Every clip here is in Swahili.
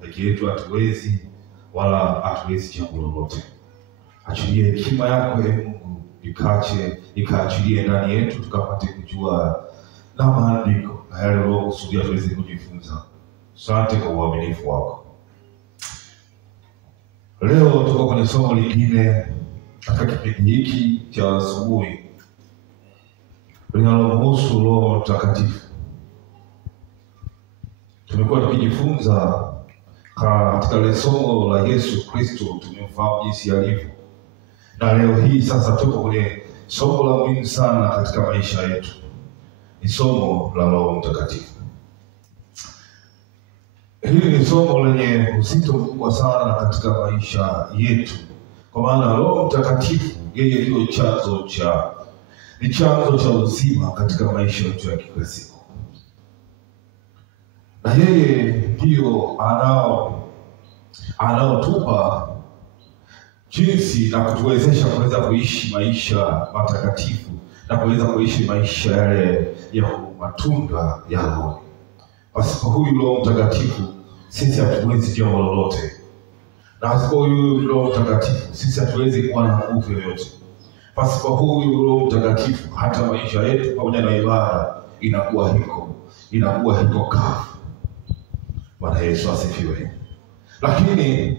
peke yetu hatuwezi, wala hatuwezi jambo lolote. Achilie hekima yako Mungu ikaachilie ndani yetu, tukapate kujua na maandiko na yale uliyokusudia tuweze kujifunza. Asante kwa uaminifu wako. Leo tuko kwenye somo lingine katika kipindi hiki cha asubuhi linalomhusu Roho Mtakatifu. Tumekuwa tukijifunza katika ile somo la Yesu Kristo, tumemfahamu jinsi alivyo. Na leo hii sasa tuko kwenye somo la muhimu sana katika maisha yetu. Ni somo la Roho Mtakatifu. Hili ni somo lenye uzito mkubwa sana katika maisha yetu. Kwa maana Roho Mtakatifu yeye ndio chanzo cha uzima katika maisha yetu ya kila siku. Na yeye ndio anaotupa jinsi na kutuwezesha kuweza kuishi maisha matakatifu na kuweza kuishi maisha yale ya matunda ya Roho. Pasipo huyu Roho Mtakatifu sisi hatuwezi jambo lolote. Na pasipo huyu Roho Mtakatifu sisi hatuwezi kuwa na nguvu yoyote. Pasipo huyu Roho Mtakatifu hata maisha yetu pamoja na ibada inakuwa hiko kavu. Bwana Yesu asifiwe. Lakini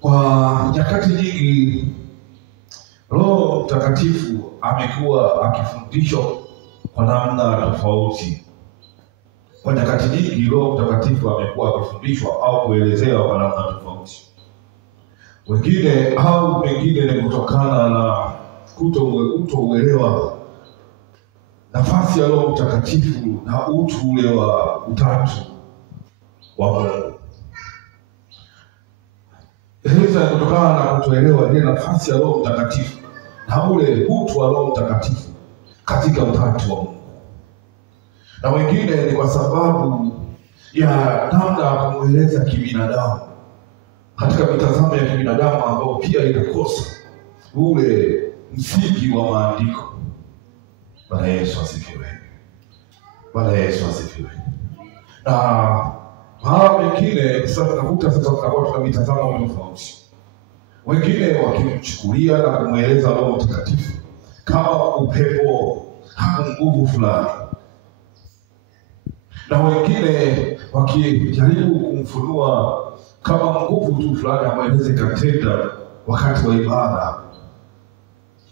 kwa nyakati nyingi Roho Mtakatifu amekuwa akifundishwa kwa namna tofauti. Kwa nyakati nyingi Roho Mtakatifu amekuwa akifundishwa au kuelezewa kwa namna tofauti. Wengine au pengine ni kutokana na kutoelewa nafasi ya Roho Mtakatifu na utu ule wa utatu wa Mungu. Hizo ni kutokana na kutoelewa ile nafasi ya Roho Mtakatifu na ule utu wa Roho Mtakatifu katika utatu wa Mungu. Na wengine ni kwa sababu ya namna ya kumueleza kibinadamu, katika mitazamo ya kibinadamu ambao pia inakosa ule msingi wa maandiko. Bwana Yesu asifiwe. Bwana Yesu asifiwe. Na hao wengine sasa tunakuwa tuna mitazamo tofauti. Wengine wakimchukulia na kumueleza Roho Mtakatifu kama upepo au nguvu fulani. Na wengine wakijaribu kumfunua kama nguvu tu fulani ambayo inaweza ikatenda wakati wa ibada.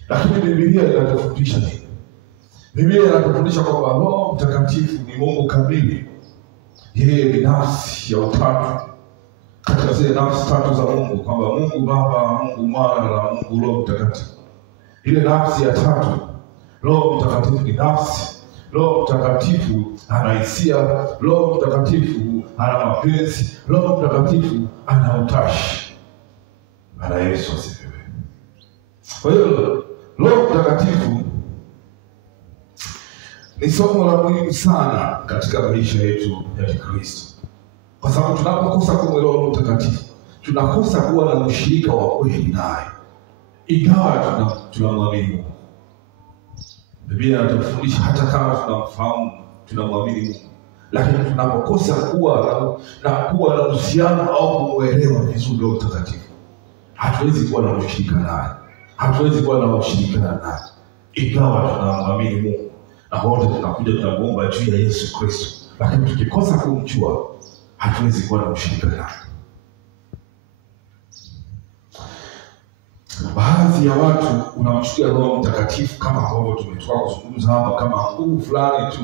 Lakini Biblia inatufundisha nini? Biblia inatufundisha kwamba Roho Mtakatifu ni Mungu kamili. Yeye ni nafsi ya utatu katika zile nafsi tatu za Mungu, kwamba Mungu Baba, Mungu Mwana na Mungu Roho Mtakatifu. Ile nafsi ya tatu, Roho Mtakatifu ni nafsi. Roho Mtakatifu ana hisia, Roho Mtakatifu ana mapenzi, Roho Mtakatifu ana utashi. Bwana Yesu asifiwe. Kwa hiyo Roho Mtakatifu ni somo la muhimu sana katika maisha yetu ya Kikristo. Kwa sababu tunapokosa kumwelewa Roho Mtakatifu, tunakosa kuwa na ushirika wa kweli naye. Ingawa tunamwamini Mungu. Biblia inatufundisha hata kama tunamfahamu, tunamwamini Mungu, lakini tunapokosa kuwa na uhusiano au kumwelewa vizuri Roho Mtakatifu, hatuwezi kuwa na ushirika naye. Hatuwezi kuwa na ushirika naye. Ingawa tunamwamini Mungu na wote tunakuja tunamuomba juu ya Yesu Kristo, lakini tukikosa kumjua, hatuwezi kuwa na ushirika naye. Baadhi ya watu unamchukia Roho Mtakatifu kama ambavyo tumetoka kuzungumza hapa, kama nguvu fulani tu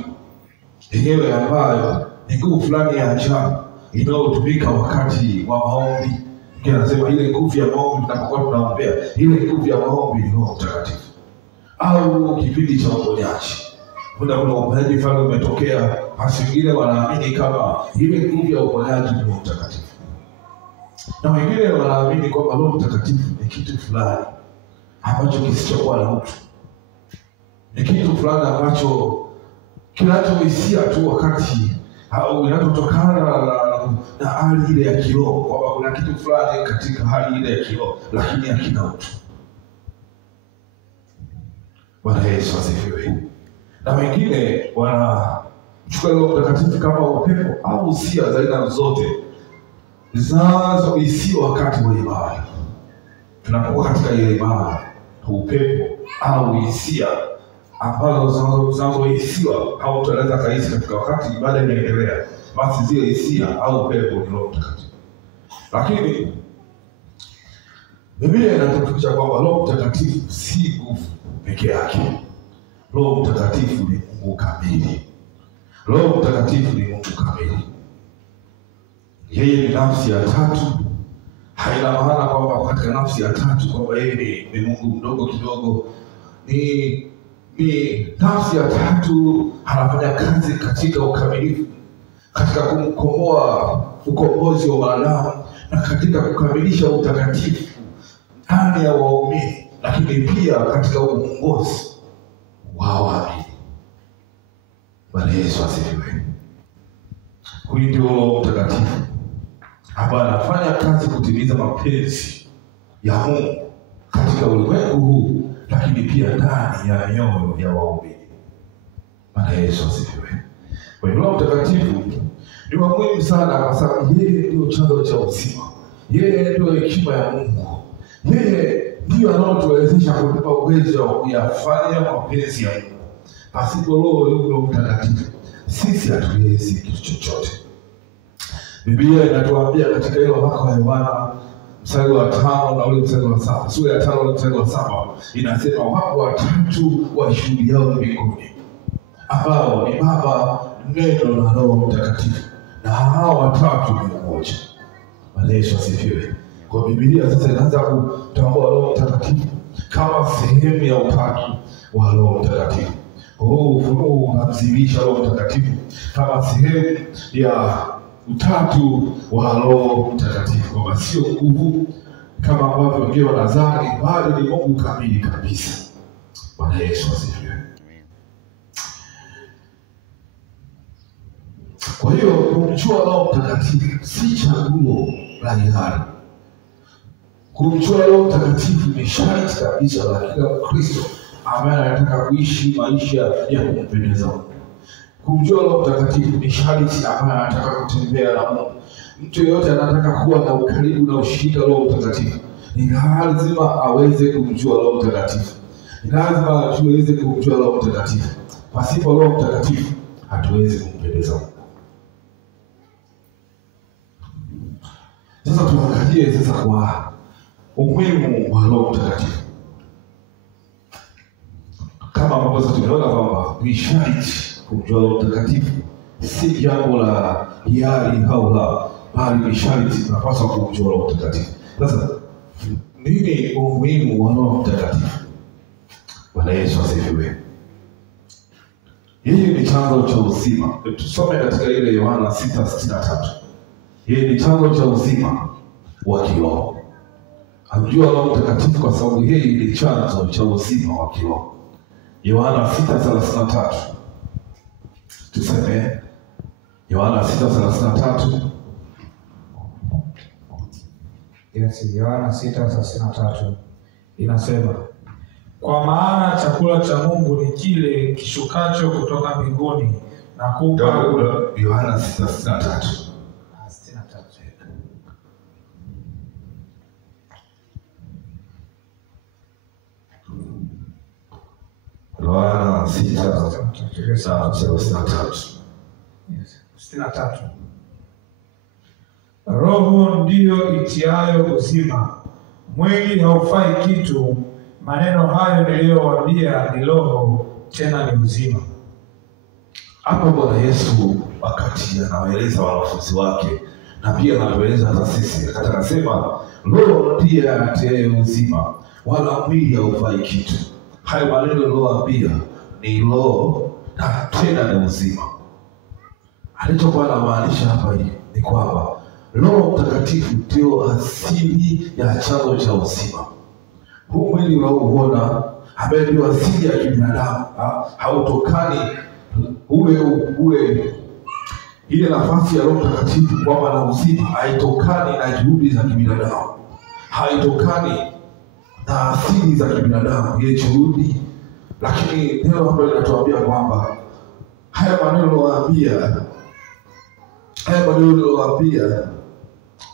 yenyewe ambayo ni nguvu fulani ya ajabu inayotumika wakati wa maombi. Anasema ile nguvu ya maombi tunapokuwa tunaombea, ile nguvu ya maombi ni Roho Mtakatifu. Au kipindi cha uponyaji, kuna uponyaji fulani umetokea, basi wengine wanaamini kama ile nguvu ya uponyaji ni Roho Mtakatifu. Na wengine wanaamini kwamba Roho Mtakatifu ni kitu fulani ambacho kisichokuwa na utu. Ni kitu fulani ambacho kinachohisia tu wakati au inatokana na hali ile ya kiroho, kwamba kuna kitu fulani katika hali ile ya kiroho lakini hakina utu. Bwana Yesu asifiwe. Na wengine Chukua Roho Mtakatifu kama upepo au hisia za aina zote zinazohisiwa wakati wa ibada. Tunapokuwa katika ile ibada, upepo au hisia ambazo zinazohisiwa au mtu anaweza kahisi katika wakati ibada inaendelea, basi zile hisia au upepo ni Roho Mtakatifu. Lakini Biblia inatufundisha kwamba Roho Mtakatifu si nguvu peke yake. Roho Mtakatifu ni Mungu kamili. Roho Mtakatifu ni Mungu kamili. Yeye ni nafsi ya tatu. Haina maana kwamba katika nafsi ya tatu kwamba yeye ni Mungu mdogo kidogo. Ni nafsi ya tatu, anafanya kazi katika ukamilifu, katika kumkomboa ukombozi wa wanadamu na katika kukamilisha utakatifu ndani ya waumini, lakini pia katika uongozi wa waamini. Bwana Yesu asifiwe. Huyu ndio Roho Mtakatifu ambaye anafanya kazi kutimiza mapenzi ya Mungu katika ulimwengu huu, lakini pia ndani ya mioyo ya waumini. Bwana Yesu asifiwe. Kwa hiyo Roho Mtakatifu ni wa muhimu sana, kwa sababu yeye ndio chanzo cha uzima. Yeye ndio hekima ya Mungu. Yeye ndio anayetuwezesha kutupa uwezo wa kuyafanya mapenzi ya Mungu. Pasipo Roho Mtakatifu sisi hatuwezi kitu chochote. Biblia inatuambia katika ile waraka wa Yohana mstari wa 5 na ule mstari wa 7, sura ya 5 na mstari wa 7, inasema wapo watatu washuhudiao mbinguni, ambao ni Baba, Neno na Roho Mtakatifu, na hao watatu ni mmoja. Bwana Yesu asifiwe. Kwa Biblia sasa inaanza kutambua Roho Mtakatifu kama sehemu ya utatu wa Roho Mtakatifu. Ufunuo unamdhihirisha Roho Mtakatifu kama sehemu ya utatu wa Roho Mtakatifu, kwamba sio nguvu kama ambavyo wengine wanadhani, bali ni Mungu kamili kabisa. Bwana Yesu asifiwe. Kwa hiyo kumjua Roho Mtakatifu si chaguo la hiari. Kumjua Roho Mtakatifu ni sharti kabisa la kila Mkristo ambaye anataka kuishi maisha ya kumpendeza Mungu. Kumjua Roho Mtakatifu ni sharti ambaye anataka kutembea na Mungu. Mtu yeyote anataka kuwa na ukaribu na ushirika Roho Mtakatifu, ni lazima aweze kumjua Roho Mtakatifu. Ni lazima aweze kumjua Roho Mtakatifu. Pasipo Roho Mtakatifu hatuwezi kumpendeza Mungu. Sasa tuangalie sasa kwa umuhimu wa Roho Mtakatifu. Kama ambavyo tumeona kwamba ni sharti kumjua Roho Mtakatifu, si jambo la hiari au la, bali ni sharti tunapaswa kumjua Roho Mtakatifu. Sasa nini umuhimu wa Roho Mtakatifu? Bwana Yesu asifiwe. Yeye ni chanzo cha uzima. Tusome katika ile Yohana 6:63. Yeye ni chanzo cha uzima wa kiroho. Amjua Roho Mtakatifu kwa sababu yeye ni chanzo cha uzima wa kiroho. Yohana 6:33. Tuseme Yohana 6:33. Yes, Yohana 6:33 inasema, kwa maana chakula cha Mungu ni kile kishukacho kutoka mbinguni na kupa. Yohana 6:63. Yohana 6:63. Roho ndiyo itiayo uzima, mwili haufai kitu. Maneno hayo niliyowaambia ni roho, tena ni uzima. Hapo Bwana Yesu wakati anawaeleza wanafunzi wake na pia anatueleza hata sisi, akasema roho ndiye atiayo uzima, wala mwili haufai kitu. Hayo maneno niliyowaambia ni roho na tena ni uzima. Alichokuwa anamaanisha hapa ni kwamba Roho Mtakatifu ndio asili ya chanzo cha uzima. Huu mwili unaouona ambaye ndio asili ya kibinadamu hautokani ile nafasi ya Roho Mtakatifu kwamba na uzima haitokani na juhudi za kibinadamu, haitokani na asili za kibinadamu ile juhudi. Lakini neno hapa linatuambia kwamba haya maneno nilowaambia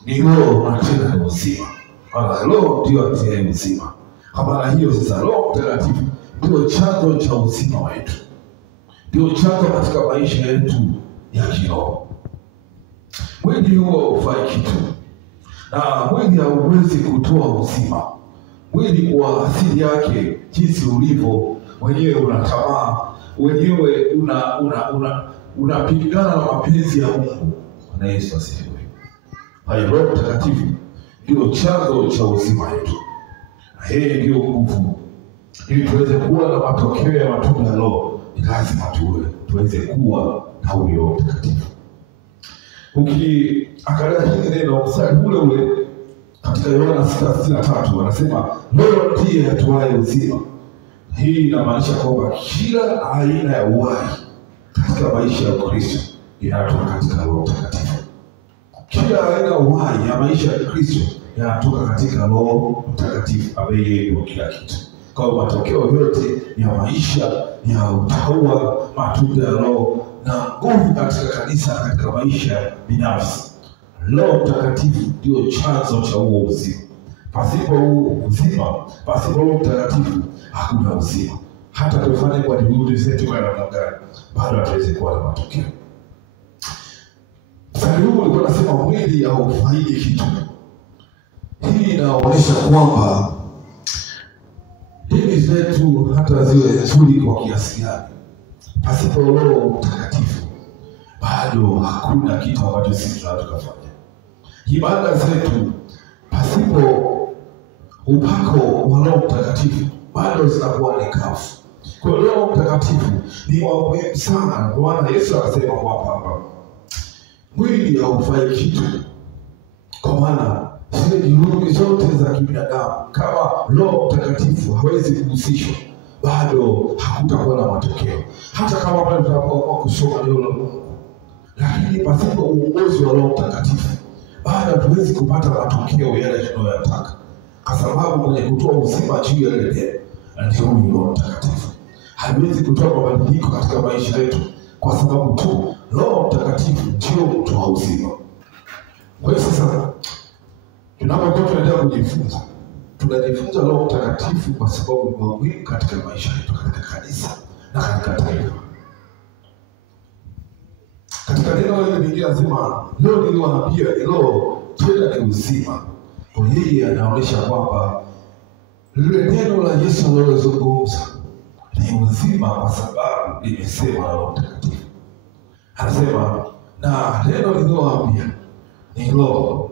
ni roho na tena ni uzima. Maana roho ndio atiaye uzima. Kwa maana hiyo sasa Roho Mtakatifu ndio chanzo cha uzima wetu, ndio chanzo katika maisha yetu ya kiroho. Mwili huo hufai kitu, na mwili hauwezi kutoa uzima. Mwili kwa asili yake jinsi ulivyo, wenyewe una tamaa, wenyewe unapingana na mapenzi ya Mungu. Na Yesu asifiwe. Roho Mtakatifu ndio chanzo cha uzima wetu, na yeye ndio nguvu. Ili tuweze kuwa na matokeo ya matunda ya Roho, ni lazima tuweze kuwa na Roho Mtakatifu. Ukiangalia hili neno mstari ule katika Yohana 6:63 anasema Roho ndiye atoaye uzima. Hii inamaanisha kwamba kila aina ya uhai katika maisha ya Kristo inatoka katika Roho Mtakatifu. Kila aina ya uhai ya maisha ya Kristo yanatoka katika Roho Mtakatifu ambaye ndio kila kitu. Kwa matokeo yote ya maisha ya utaua, matunda ya Roho na nguvu katika kanisa, katika maisha binafsi, Roho Mtakatifu ndio chanzo cha huo uzima. Pasipo huo uzima, pasipo Roho Mtakatifu hakuna uzima. Hata tufanye kwa juhudi zetu kwa namna gani, bado hatuwezi kuwa na matokeo. Mstari huu ulikuwa unasema mwili haufaidi kitu. Hii inaonyesha kwamba dini zetu hata ziwe nzuri kwa kiasi gani, pasipo Roho Mtakatifu bado hakuna kitu ambacho sisi tunaweza kufanya. Ibada zetu pasipo upako wa Roho Mtakatifu bado zinakuwa ni kafu. Kwa hiyo Roho Mtakatifu ni wa muhimu sana. Bwana Yesu akasema kwamba mwili haufai kitu, kwa maana zile juhudi zote za kibinadamu, kama Roho Mtakatifu hawezi kuhusishwa, bado hakutakuwa na matokeo. Hata kama bado tunapokuwa kusoma neno la Mungu, lakini pasipo uongozi wa Roho Mtakatifu bado hatuwezi kupata matokeo yale tunayoyataka, kwa sababu mwenye kutoa uzima juu ya lile ndio Roho Mtakatifu. Haiwezi kutoa mabadiliko katika maisha yetu kwa sababu tu Roho Mtakatifu ndio mtoa uzima. Kwa hiyo sasa tunapokuwa tunaendelea kujifunza, tunajifunza Roho Mtakatifu kwa sababu ni muhimu katika maisha yetu, katika kanisa na katika taifa. Katika neno hili lingine lazima leo niliwaambia Roho tena ni uzima. Kwa yeye anaonyesha kwamba lile neno la Yesu alilozungumza ni uzima kwa sababu limesema Roho Mtakatifu. Anasema na neno nililowaambia ni Roho.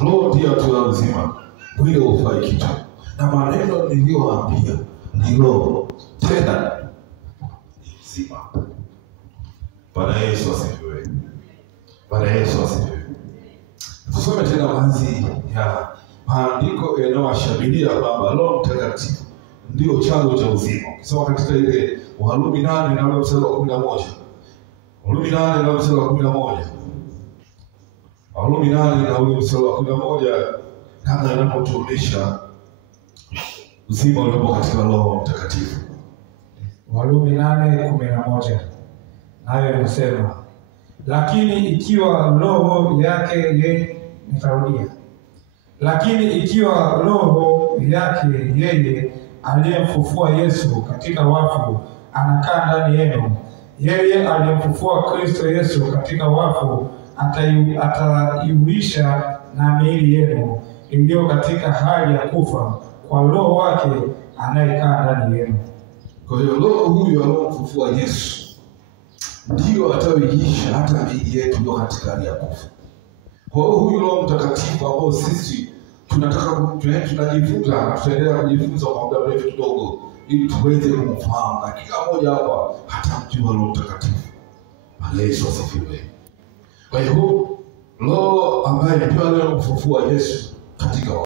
Roho ndiyo atoa uzima, mwili haufai kitu. Na maneno niliyowaambia ni Roho tena ni uzima. Bwana Yesu asifiwe. Bwana Yesu asifiwe. Tusome tena baadhi ya maandiko yanayowashabiria kwamba Roho Mtakatifu ndio chanzo cha uzima. Ukisoma katika ile Warumi 8 na ule mstari wa 11. Warumi 8 na ule mstari wa 11. Warumi 8 na ule mstari wa 11 kama yanapotuonesha uzima uliopo katika Roho Mtakatifu. Warumi 8:11. Nayo inasema, lakini ikiwa roho yake yeye aliyemfufua Yesu katika wafu anakaa ndani yenu, yeye aliyemfufua Kristo Yesu katika wafu ataiuisha na miili yenu iliyo katika hali ya kufa kwa Roho wake anayekaa ndani yenu. Kwa hiyo Roho huyu aliyemfufua Yesu ndio ataiuisha hata miili yetu iliyo katika hali ya kufa. Kwa hiyo huyu Roho Mtakatifu ambao sisi tunajifunza na tutaendelea kujifunza kwa muda mrefu kidogo ili tuweze kumfahamu, na kila mmoja hapa hatamjua Roho Mtakatifu. Yesu asifiwe. Kwa hiyo Roho ambaye ndio aliyemfufua Yesu katika